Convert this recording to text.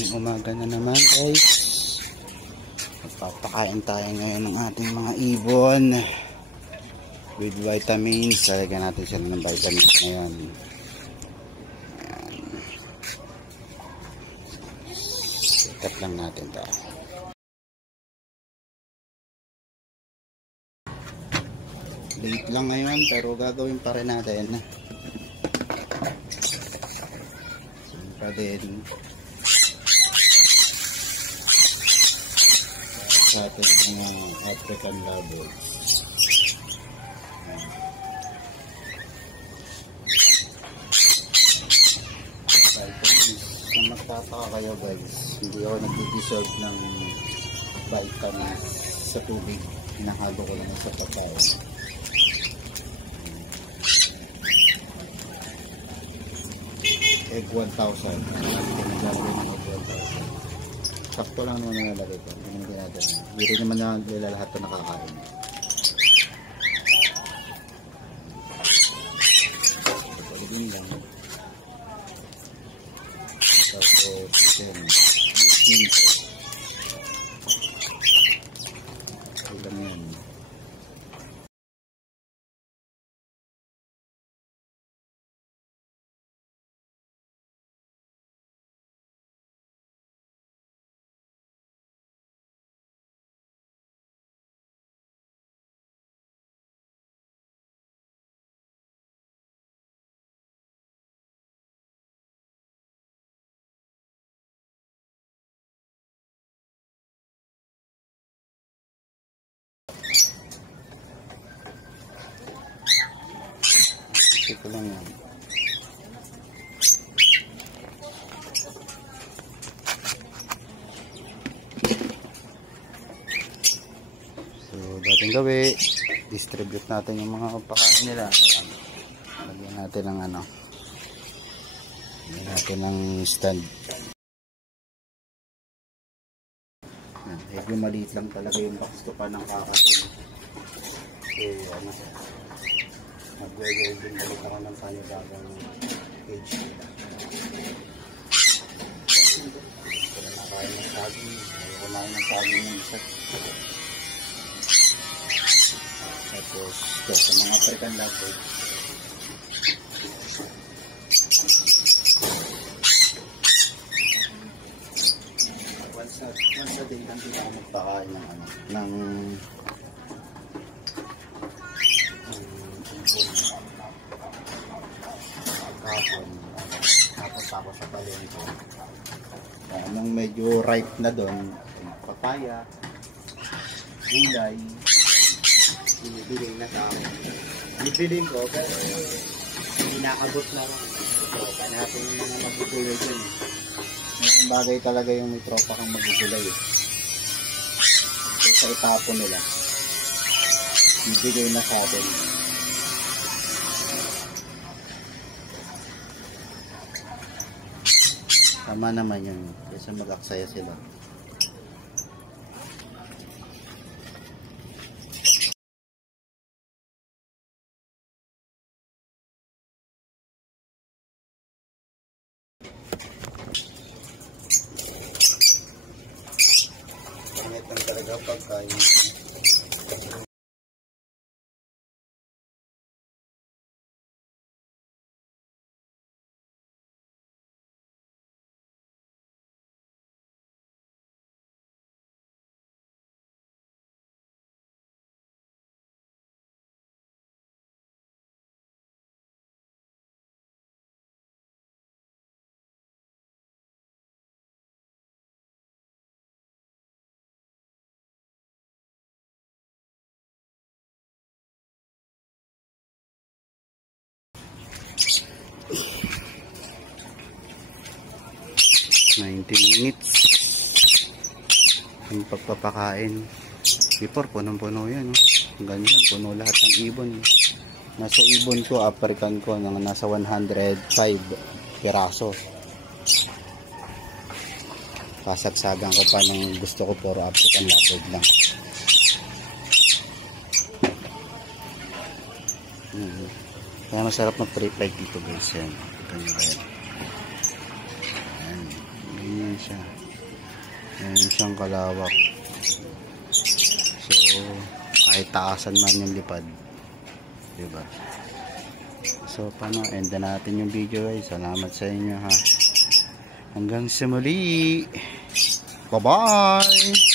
Panibagong umaga na naman guys. Magpapakain tayo ngayon ng ating mga ibon with vitamins. Lalagyan natin sila ng vitamins ngayon. Ayan. Sikat lang natin tayo. Late lang ngayon pero gagawin pa rin natin. Pa din sa ating mga African lovers. Kung magtataka kayo guys, hindi ako nag-deserve ng vitamins sa tubig. Hinahalo ko lang sa papaya. Egg 1,000. Pinaglalagay ng egg 1,000. Sakto lang naman nalalagay ko. Hindi natin. Hindi rin naman nila lahat ito nakakain. Pagkalagin lang. Tapos, yan. Minto. Ilang yan. Ito lang yan. So, dating gawi, distribute natin yung mga pagkain nila. Lagyan natin ng ano. Lagyan natin ng stand. Medyo maliit lang talaga yung box to pa ng kakasin. So, ano siya. Mag-welding balik ako ng panibagang page nila. Ito na nakain ng saging. Ayaw kumain ng saging ng isa. Tapos ito sa mga African lovers. Once a day lang din ako magpakain ng ano, ng tapos ako sa palengke. Nung medyo ripe na doon, papaya, gulay, binibigay na sa akin. Binibiling ko, pero hindi nakabot na rin. So, kanapin yung mga magugulay dyan. Ang bagay talaga yung may tropa kang magugulay. So, sa itapon nila, bibigay na sa atin. Tama naman yun kasi mag-aksaya sila. Pangit lang talaga pagkain. Minutes yung pagpapakain. Before punong-puno yan, ganyan, puno lahat ng ibon. Nasa ibon ko, African ko, nasa 105 piraso. Kasagsagan ko pa ng gusto ko, puro African leopard lang. Kaya masarap mag-free flight dito guys. Yan. Ito nyo ba yan? Yan. Ganyan siya. Ganyan siyang kalawak. So, kahit taasan man yung lipad. Diba? So, paano? End na natin yung video guys. Salamat sa inyo ha. Hanggang sa muli. Bye-bye!